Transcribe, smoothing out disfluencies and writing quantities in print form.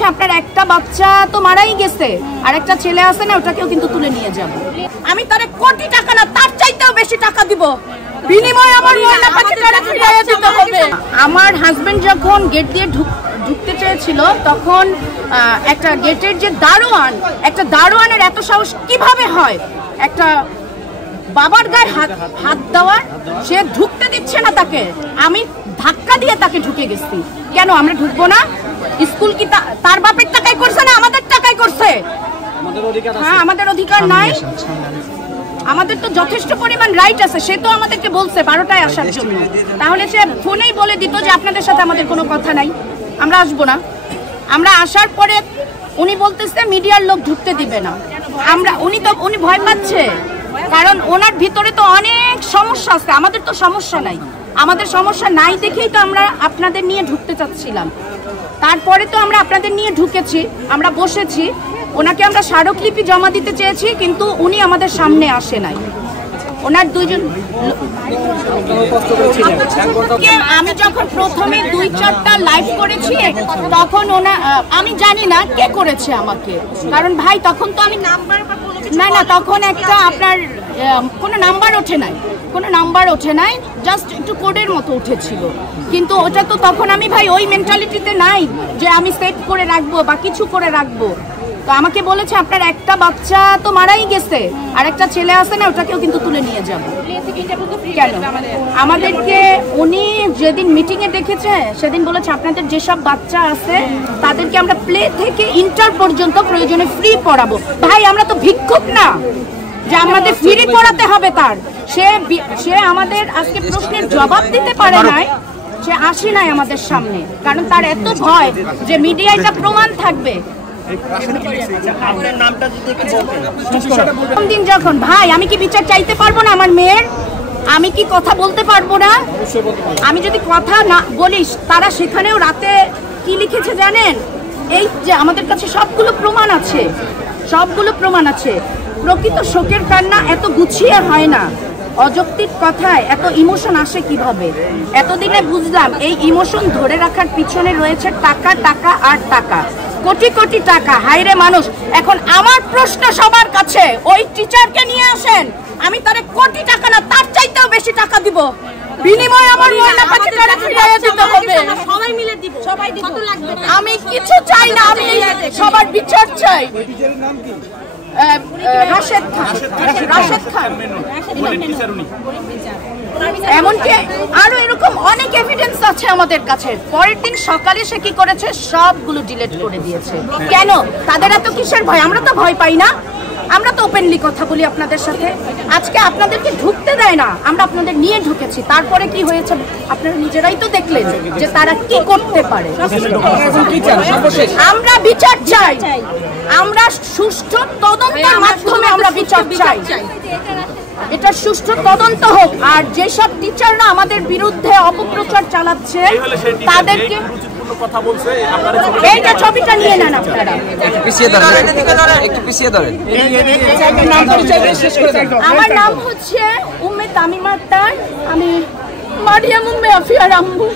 বলেছে আপনার একটা বাচ্চা তো মারাই গেছে, আর একটা ছেলে আছে না, ওটাকেও কিন্তু তুলে নিয়ে যাব। আমি তারে কোটি টাকা না তার চাইতেও বেশি টাকা দিব, বিনিময়ে আমার ময়না পাখিটারে ফিরিয়ে দিতে হবে। আমার হাজবেন্ড যখন গেট দিয়ে ঢুকতে চেয়েছিল তখন একটা গেটের যে দারোয়ান, একটা দারোয়ানের এত সাহস কিভাবে হয় একটা বাবার গায়ে হাত দেওয়ার? সে ঢুকতে দিচ্ছে না তাকে, আমি ধাক্কা দিয়ে তাকে ঢুকে গেছি। কেন আমরা ঢুকবো না? স্কুল কি তার বাপের টাকায় করছে না আমাদের টাকায় করছে? হ্যাঁ, আমাদের অধিকার নাই? আমাদের তো যথেষ্ট পরিমাণ রাইট আছে। সে তো আমাদেরকে বলছে 12টায় আসার জন্য, তাহলে সে ফোনেই বলে দিত যে আপনাদের সাথে আমাদের কোনো কথা নাই, আমরা আসবো না। আমরা আসার পরে উনি বলতেছে মিডিয়ার লোক ঢুকতে দিবে না। উনি ভয় পাচ্ছে, কারণ ওনার ভিতরে তো অনেক সমস্যা আছে। আমাদের তো সমস্যা নাই, আমাদের সমস্যা নাই দেখেই তো আমরা আপনাদের নিয়ে ঢুকতে চাচ্ছিলাম। তারপরে তো আমরা আপনাদের নিয়ে ঢুকেছি, আমরা বসেছি, ওনাকে আমরা স্মারকলিপি জমা দিতে চেয়েছি, কিন্তু উনি আমাদের সামনে আসে নাই। ওনার দুইজন, আমি যখন প্রথমে 2-4টা লাইভ করেছি তখন আমি জানি না কে করেছে আমাকে, কারণ ভাই তখন তো আমি না তখন একটা আপনার কোনো নাম্বার ওঠে নাই, জাস্ট একটু কোডের মতো উঠেছিল। কিন্তু ওটা তো তখন আমি ভাই ওই মেন্টালিটিতে নাই যে আমি সেট করে রাখবো বা কিছু করে রাখবো। তো আমাকে বলেছে আপনার একটা বাচ্চা তো মারাই গেছে, আর একটা ছেলে আছে না, ওটাকেও কিন্তু তুলে নিয়ে যাবো। কেন? আমাদেরকে উনি যেদিন মিটিং এ দেখেছে সেদিন বলেছে আপনাদের যেসব বাচ্চা আছে তাদেরকে আমরা প্লে থেকে ইন্টার পর্যন্ত প্রয়োজনে ফ্রি পড়াবো। ভাই আমরা তো ভিক্ষুক না যে আমাদের ফ্রি পড়াতে হবে। তার সে আমাদের আজকে প্রশ্নের জবাব দিতে পারে নাই, সে আসে নাই আমাদের সামনে, কারণ তার এত ভয় যে মিডিয়ায় এটা প্রমাণ থাকবে। দিন যখন ভাই আমি কি বিচার চাইতে পারবো না আমার মেয়ের? আমি কি কথা বলতে পারবো না? আমি যদি কথা না বলিস, তারা সেখানেও রাতে কি লিখেছে জানেন? এই যে আমাদের কাছে সবগুলো প্রমাণ আছে। প্রকৃত শোকের কান্না এত গুছিয়ে হয় না, অযৌক্তিক কথায় এত ইমোশন আসে কিভাবে? এতদিনে বুঝলাম এই ইমোশন ধরে রাখার পিছনে রয়েছে টাকা, টাকা আর টাকা, কোটি কোটি টাকা। হায়রে মানুষ! এখন আমার প্রশ্ন সবার কাছে, ওই টিচারকে নিয়ে আসেন, আমি তারে কোটি টাকা না তার চাইতেও বেশি টাকা দিব, বিনিময়ে আমার ময়না পাখিটারে ফিরিয়ে দিতে হবে। সবাই মিলে দিব, সবাই দিব। আমি কিছু চাই না, আমি সবার বিচার চাই। রাশেদ খান এমনকি আরো এরকম অনেক এভিডেন্স আছে আমাদের কাছে। পরের দিন সকালে সে কি করেছে? সবগুলো ডিলিট করে দিয়েছে। কেন? তাদের এত কিসের ভয়? আমরা তো ভয় পাই না, আমরা তো ওপেনলি কথা বলি আপনাদের সাথে। আজকে আপনাদেরকে ঢুকতে দেয় না, আমরা আপনাদের নিয়ে ঢুকেছি। তারপরে কি হয়েছে আপনারা নিজেরাই তো দেখলেন যে তারা কি করতে পারে। আমরা বিচার চাই, আমরা সুষ্ঠু তদন্তের মাধ্যমে আমরা বিচার চাই। এটা সুষ্ঠু তদন্ত হোক। আর যেসব টিচাররা আমাদের বিরুদ্ধে অপপ্রচার চালাচ্ছে তাদেরকে এইটা ছবিটা নিয়ে নেন আপনারা। আমার নাম হচ্ছে উম্মে তামিমা আক্তার, আমি মারিয়াম উম্মে আফিয়া রাম্বু।